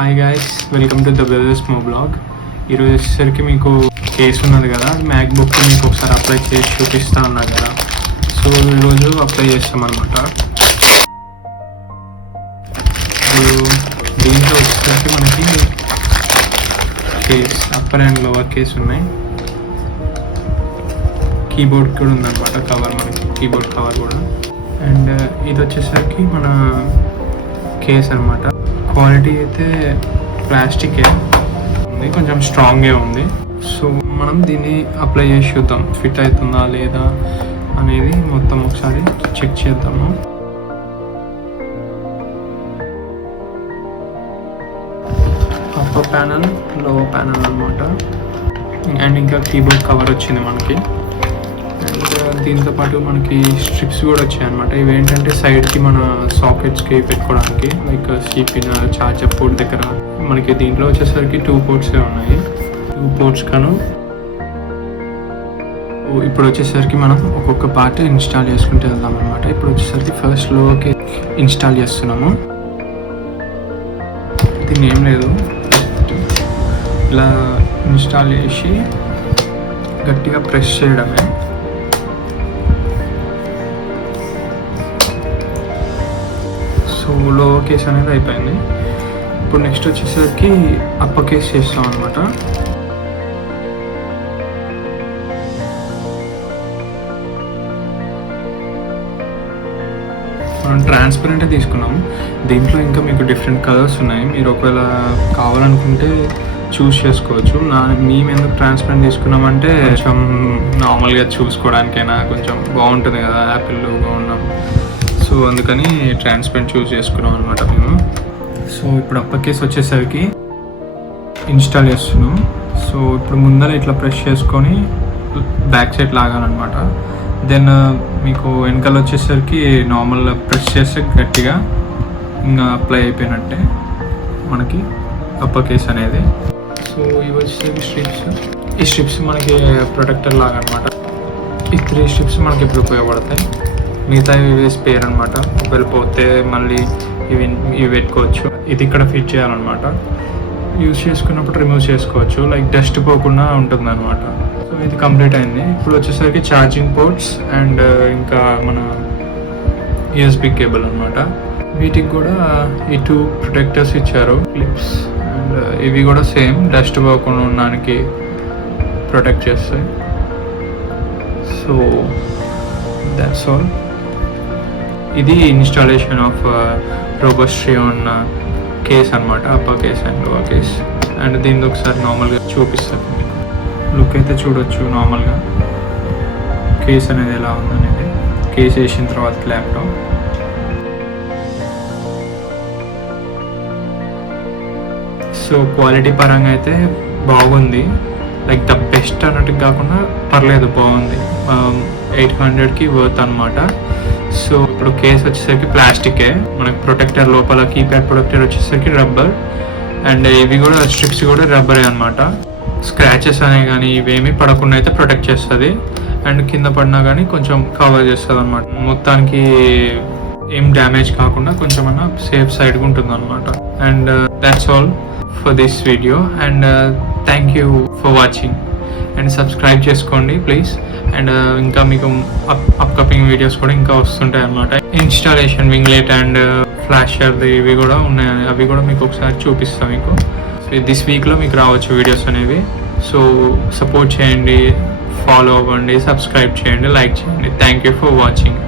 Hi guys, welcome to Thebrothersmoblog. ఈరోజు వచ్చేసరికి మీకు కేస్ ఉన్నది కదా, మ్యాక్బుక్ మీకు ఒకసారి అప్లై చేసి చూపిస్తా ఉన్నా కదా. సో ఈరోజు అప్లై చేస్తామన్నమాట. దీంట్లో వచ్చేసరికి మనకి case upper and lower case ఉన్నాయి. కీబోర్డ్ కూడా ఉందన్నమాట, కవర్ మనకి కీబోర్డ్ కవర్ కూడా. అండ్ ఇది వచ్చేసరికి మన కేస్ అనమాట. క్వాలిటీ అయితే ప్లాస్టికే ఉంది, కొంచెం స్ట్రాంగ్గా ఉంది. సో మనం దీన్ని అప్లై చేసి చూద్దాం, ఫిట్ అవుతుందా లేదా అనేది మొత్తం ఒకసారి చెక్ చేద్దాము. అప్పర్ ప్యానల్, లోవర్ ప్యానల్ అనమాట. అండ్ ఇంకా కీబోర్డ్ కవర్ వచ్చింది మనకి. అండ్ దీంతో పాటు మనకి స్ట్రిప్స్ కూడా వచ్చాయి అనమాట. ఇవి ఏంటంటే సైడ్కి మన సాకెట్స్కి పెట్టుకోవడానికి, లైక్ సిపిన్ చార్జర్ పోర్ట్ దగ్గర. మనకి దీంట్లో వచ్చేసరికి 2 పోర్ట్సే ఉన్నాయి. 2 పోర్ట్స్ కాను. ఇప్పుడు వచ్చేసరికి మనం ఒక్కొక్క పార్ట్ ఇన్స్టాల్ చేసుకుంటూ వెళ్దాం అనమాట. ఇప్పుడు వచ్చేసరికి ఫస్ట్ లోకి ఇన్స్టాల్ చేస్తున్నాము. దీన్ని ఏం లేదు, ఇలా ఇన్స్టాల్ చేసి గట్టిగా ప్రెస్ చేయడమే. సో లో కేస్ అనేది అయిపోయింది. ఇప్పుడు నెక్స్ట్ వచ్చేసరికి అప్పర్ కేస్ చేస్తాం అనమాట. మనం ట్రాన్స్పరెంటే తీసుకున్నాం. దీంట్లో ఇంకా మీకు డిఫరెంట్ కలర్స్ ఉన్నాయి. మీరు ఒకవేళ కావాలనుకుంటే చూస్ చేసుకోవచ్చు. మేము ఎందుకు ట్రాన్స్పరెంట్ తీసుకున్నామంటే కొంచెం నార్మల్గా చూసుకోవడానికైనా కొంచెం బాగుంటుంది కదా, యాపిల్ లోగో ఉన్నాం. సో అందుకని ట్రాన్స్పరెంట్ చూస్ చేసుకున్నాం అనమాట మేము. సో ఇప్పుడు అప్పర్ కేస్ వచ్చేసరికి ఇన్స్టాల్ చేస్తున్నాం. సో ఇప్పుడు ముందర ఇట్లా ప్రెస్ చేసుకొని బ్యాక్ సైడ్ లాగాలన్నమాట. దెన్ మీకు వెనకాల వచ్చేసరికి నార్మల్ ప్రెస్ చేస్తే గట్టిగా ఇంకా అప్లై అయిపోయినట్టే మనకి అప్పర్ కేస్ అనేది. సో ఇవి వచ్చేసరికి స్ట్రిప్స్. ఈ స్ట్రిప్స్ మనకి ప్రొటెక్టర్ లాగా అనమాట. ఈ 3 స్ట్రిప్స్ మనకి ఇప్పుడు ఉపయోగపడతాయి. మిగతా ఇవి స్పేర్ అనమాట. ఒకవేళ పోతే మళ్ళీ ఇవి పెట్టుకోవచ్చు. ఇది ఇక్కడ ఫిట్ చేయాలన్నమాట. యూజ్ చేసుకున్నప్పుడు రిమూవ్ చేసుకోవచ్చు, లైక్ డస్ట్ పోకుండా ఉంటుంది అనమాట. సో ఇది కంప్లీట్ అయింది. ఇప్పుడు వచ్చేసరికి ఛార్జింగ్ పోర్ట్స్ అండ్ ఇంకా మన యూఎస్బి కేబుల్ అనమాట. వీటికి కూడా ఈ 2 ప్రొటెక్టర్స్ ఇచ్చారు, క్లిప్స్. అండ్ ఇవి కూడా సేమ్, డస్ట్ పోకుండా ఉండడానికి ప్రొటెక్ట్ చేస్తాయి. So that's all. ఇది ఇన్స్టాలేషన్ ఆఫ్ రోబస్ట్రియాన్ కేస్ అనమాట, upper case and lower case. And దీన్ని ఒకసారి నార్మల్గా చూపిస్తాను మీకు. లుక్ అయితే చూడొచ్చు నార్మల్గా కేస్ అనేది ఎలా ఉందనేది. కేస్ వేసిన తర్వాత ల్యాప్టాప్. సో క్వాలిటీ పరంగా అయితే బాగుంది, లైక్ ద బెస్ట్ అన్నట్టు కాకుండా పర్లేదు, బాగుంది. 800కి వర్త్ అనమాట. సో ఇప్పుడు కేస్ వచ్చేసరికి ప్లాస్టికే. మనకి ప్రొటెక్టర్ లోపల కీప్యాడ్ ప్రొటెక్టర్ వచ్చేసరికి రబ్బర్. అండ్ ఇవి కూడా స్ట్రిప్స్ కూడా రబ్బరే అనమాట. స్క్రాచెస్ అనేవి కానీ ఇవేమీ పడకుండా అయితే ప్రొటెక్ట్ చేస్తుంది. అండ్ కింద పడినా కానీ కొంచెం కవర్ చేస్తుంది అనమాట. మొత్తానికి ఏం డ్యామేజ్ కాకుండా కొంచెం అన్నా సేఫ్ సైడ్గా ఉంటుంది అనమాట. And that's all for this video. And thank you for watching. And subscribe చేసుకోండి ప్లీజ్. అండ్ ఇంకా మీకు అప్కమింగ్ వీడియోస్ కూడా ఇంకా వస్తుంటాయి అన్నమాట. ఇన్స్టాలేషన్ వింగ్లెట్ అండ్ ఫ్లాషర్ ఇవి కూడా ఉన్నాయి, అవి కూడా మీకు ఒకసారి చూపిస్తాను మీకు. దిస్ వీక్లో మీకు రావచ్చు వీడియోస్ అనేవి. సో సపోర్ట్ చేయండి, ఫాలో అవ్వండి, సబ్స్క్రైబ్ చేయండి, లైక్ చేయండి. Thank you for watching.